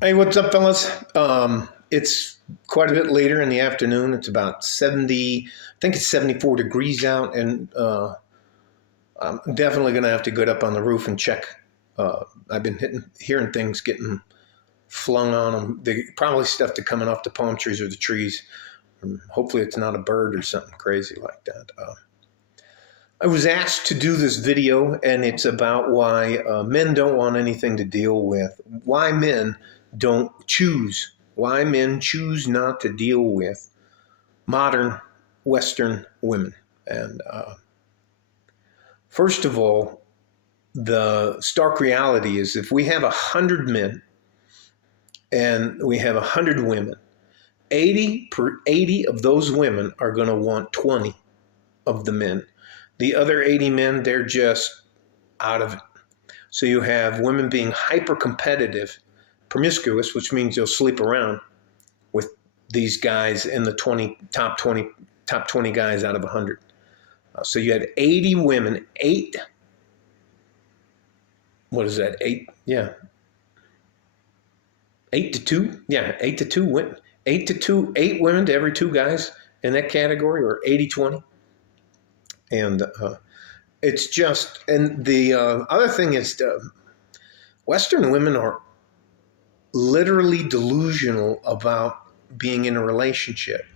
Hey, what's up, fellas? It's quite a bit later in the afternoon. It's about 70, I think it's 74 degrees out, and I'm definitely going to have to get up on the roof and check. I've been hearing things getting flung on them. They probably stuff that coming off the palm trees or the trees. Hopefully, it's not a bird or something crazy like that. I was asked to do this video, and it's about why men don't want anything to deal with. Why men don't choose. Why men choose not to deal with modern Western women. And first of all, the stark reality is if we have 100 men and we have 100 women, 80 of those women are going to want 20 of the men. The other 80 men, they're just out of it. So you have women being hyper competitive, promiscuous, which means they'll sleep around with these guys in the top 20 guys out of 100. So you had 80 women, what is that? Yeah, 8 to 2. Yeah, 8 to 2 women. 8 to 2, 8 women to every 2 guys in that category, or 80-20. And it's just, and the other thing is, Western women are literally delusional about being in a relationship.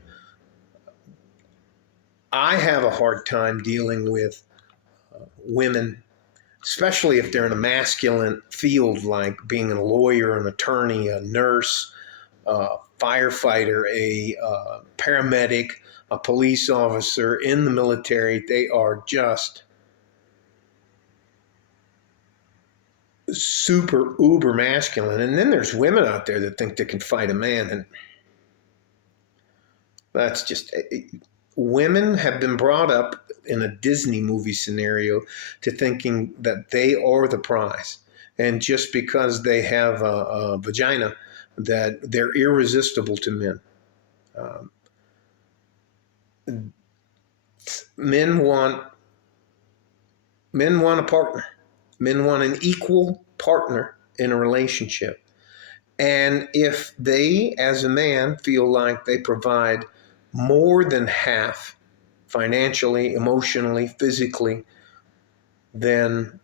I have a hard time dealing with women, especially if they're in a masculine field like being a lawyer, an attorney, a nurse, a firefighter, a paramedic, a police officer in the military. They are just super uber masculine. And then there's women out there that think they can fight a man. And that's just, women have been brought up in a Disney movie scenario to thinking that they are the prize. And just because they have a vagina, that they're irresistible to men. Um, men want men want a partner. Men want an equal partner in a relationship. And if they, as a man, feel like they provide more than half financially, emotionally, physically, then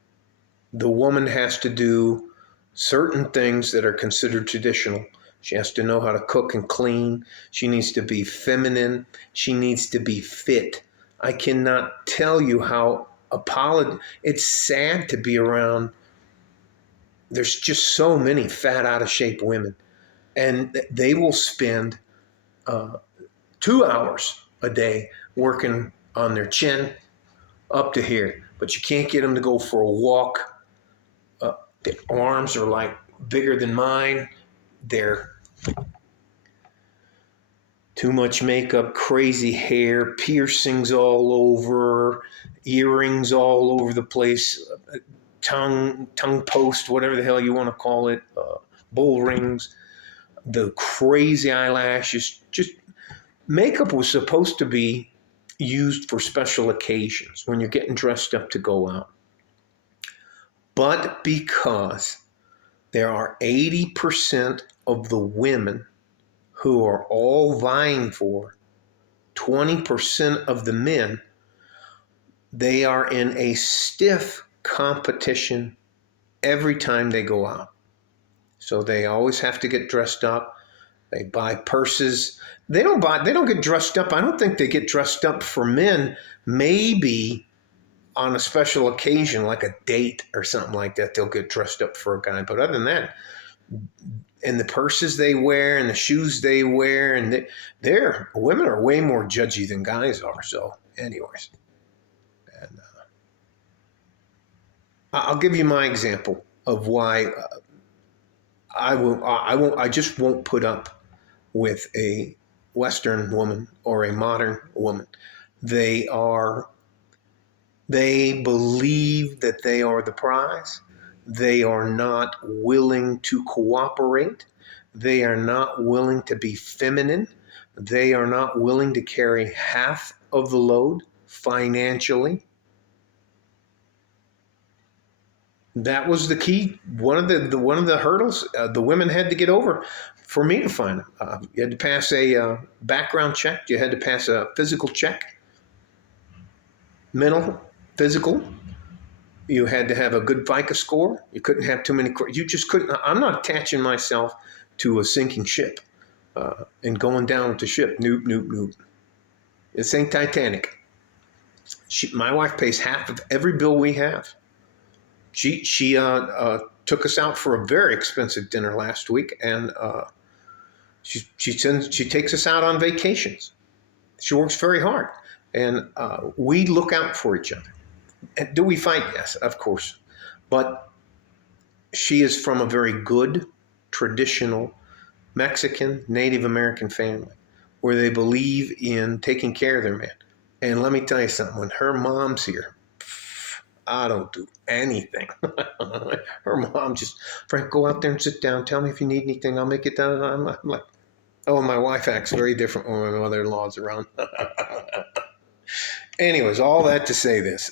the woman has to do certain things that are considered traditional. She has to know how to cook and clean. She needs to be feminine. She needs to be fit. I cannot tell you how it's sad to be around. There's just so many fat, out of shape women, and they will spend 2 hours a day working on their chin up to here, but you can't get them to go for a walk. The arms are like bigger than mine. They're too much makeup, crazy hair, piercings all over, earrings all over the place, tongue post, whatever the hell you want to call it, bull rings, the crazy eyelashes. Just makeup was supposed to be used for special occasions when you're getting dressed up to go out. But because there are 80% of the women who are all vying for 20% of the men, they are in a stiff competition every time they go out. So they always have to get dressed up. They buy purses. They don't get dressed up. I don't think they get dressed up for men. Maybe on a special occasion like a date or something like that, they'll get dressed up for a guy. But other than that, and the purses they wear and the shoes they wear, and they're women are way more judgy than guys are. So anyways, and I'll give you my example of why I just won't put up with a Western woman or a modern woman. They are they believe that they are the prize. They are not willing to cooperate. They are not willing to be feminine. They are not willing to carry half of the load financially. That was the key. One of the hurdles the women had to get over for me to find them. You had to pass a background check. You had to pass a physical check, mental, physical. You had to have a good FICO score. You couldn't have too many. You just couldn't. I'm not attaching myself to a sinking ship and going down with the ship. Nope, nope, nope. This ain't Titanic. My wife pays half of every bill we have. She took us out for a very expensive dinner last week, and she takes us out on vacations. She works very hard, and we look out for each other. And do we fight? Yes, of course, but she is from a very good, traditional Mexican, Native American family where they believe in taking care of their man. And let me tell you something, when her mom's here, I don't do anything. Her mom just, Frank, go out there and sit down. Tell me if you need anything. I'll make it done. I'm like, oh, my wife acts very different when my mother-in-law's around. Anyways, all that to say this.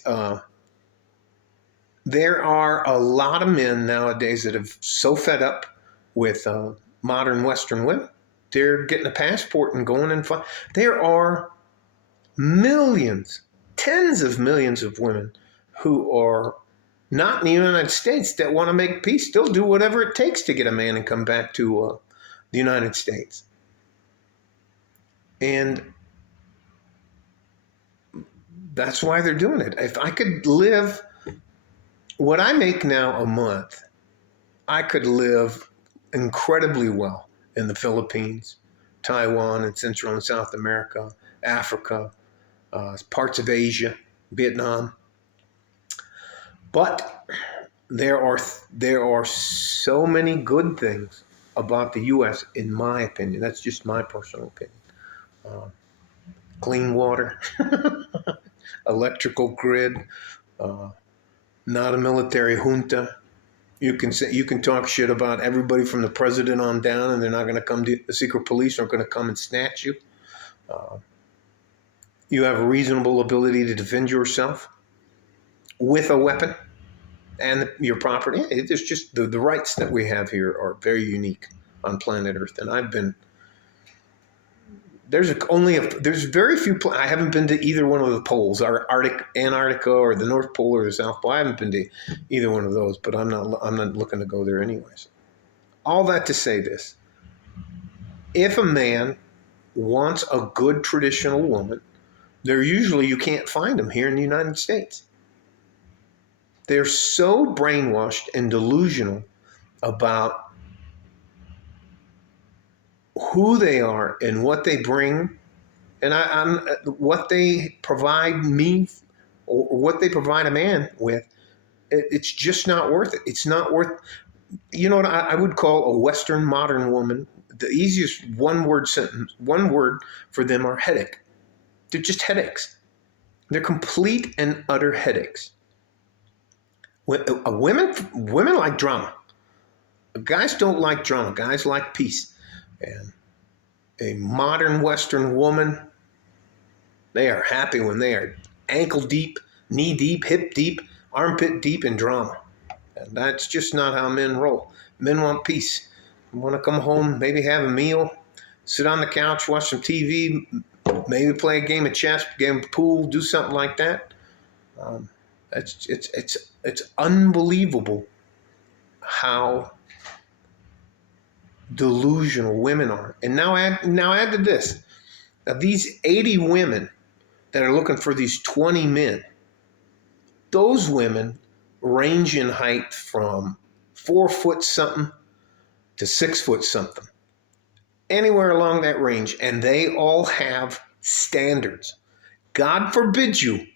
There are a lot of men nowadays that have so fed up with modern Western women. They're getting a passport and going and find. There are millions, tens of millions of women who are not in the United States that want to make peace. They'll do whatever it takes to get a man and come back to the United States. And that's why they're doing it. If I could live what I make now a month, I could live incredibly well in the Philippines, Taiwan, and Central and South America, Africa, parts of Asia, Vietnam. But there are so many good things about the U.S. in my opinion. That's just my personal opinion. Clean water, electrical grid, not a military junta. You can talk shit about everybody from the president on down, and they're not going to come. The secret police aren't going to come and snatch you. You have a reasonable ability to defend yourself with a weapon and your property. It's just the rights that we have here are very unique on planet Earth. And there's very few. I haven't been to either one of the poles, Antarctica, or the North Pole or the South Pole. I haven't been to either one of those, but I'm not looking to go there anyways. All that to say this: if a man wants a good traditional woman, you can't find them here in the United States. They're so brainwashed and delusional about who they are and what they bring, and what they provide me, or what they provide a man with. It's just not worth it. It's not worth. You know what I would call a Western modern woman? The easiest one word for them are headache. They're just headaches. They're complete and utter headaches. Women like drama. Guys don't like drama. Guys like peace. And a modern Western woman, they are happy when they are ankle deep, knee deep, hip deep, armpit deep in drama. And that's just not how men roll. Men want peace. They want to come home, maybe have a meal, sit on the couch, watch some TV, maybe play a game of chess, game of pool, do something like that. It's unbelievable how delusional women are. And now add to this. Now these 80 women that are looking for these 20 men, those women range in height from 4 foot something to 6 foot something. Anywhere along that range. And they all have standards. God forbid you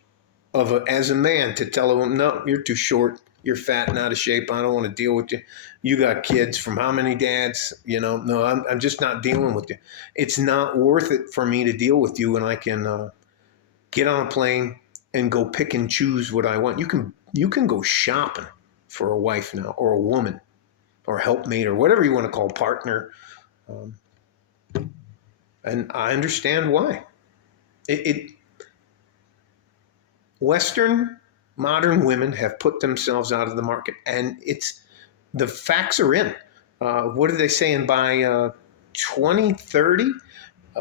as a man to tell them, no, you're too short, you're fat and out of shape, I don't want to deal with you. You got kids from how many dads? No, I'm just not dealing with you. It's not worth it for me to deal with you, and I can get on a plane and go pick and choose what I want. You can go shopping for a wife now, or a woman, or a helpmate, or whatever you want to call a partner. And I understand why. Western modern women have put themselves out of the market, and the facts are in. What are they saying by 2030?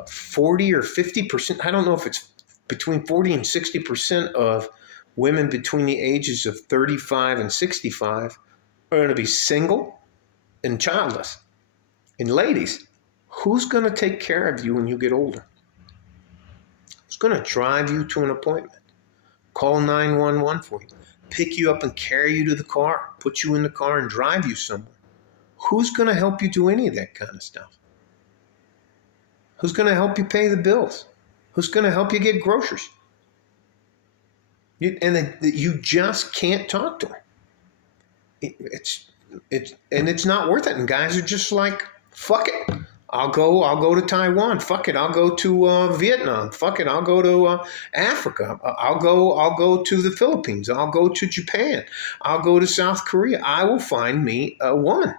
40 or 50%. I don't know if it's between 40 and 60% of women between the ages of 35 and 65 are going to be single and childless. And ladies, who's going to take care of you when you get older? Who's going to drive you to an appointment? Call 911 for you. Pick you up and carry you to the car, put you in the car and drive you somewhere. Who's going to help you do any of that kind of stuff? Who's going to help you pay the bills? Who's going to help you get groceries? You just can't talk to them. It's not worth it. And guys are just like, fuck it. I'll go to Taiwan. Fuck it. I'll go to Vietnam. Fuck it. I'll go to Africa. I'll go to the Philippines. I'll go to Japan. I'll go to South Korea. I will find me a woman.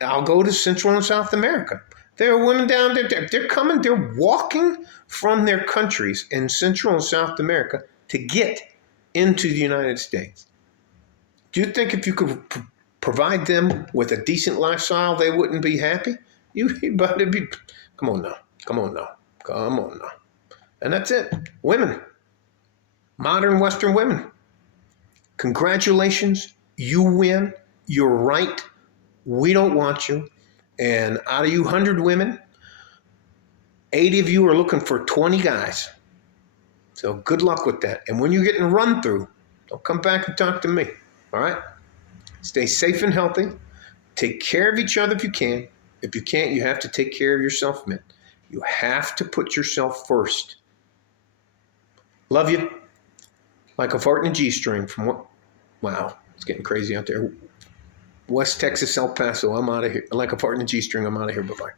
I'll go to Central and South America. There are women down there. They're coming. They're walking from their countries in Central and South America to get into the United States. Do you think if you could provide them with a decent lifestyle, they wouldn't be happy? You better be. Come on now. And that's it. Women, modern Western women. Congratulations. You win. You're right. We don't want you. And out of you 100 women, 80 of you are looking for 20 guys. So good luck with that. And when you're getting run through, don't come back and talk to me. All right? Stay safe and healthy. Take care of each other if you can. If you can't, you have to take care of yourself, man. You have to put yourself first. Love you. Like a fart in a G-string from what? Wow, it's getting crazy out there. West Texas, El Paso. I'm out of here. Like a fart in a G-string. I'm out of here. Bye-bye.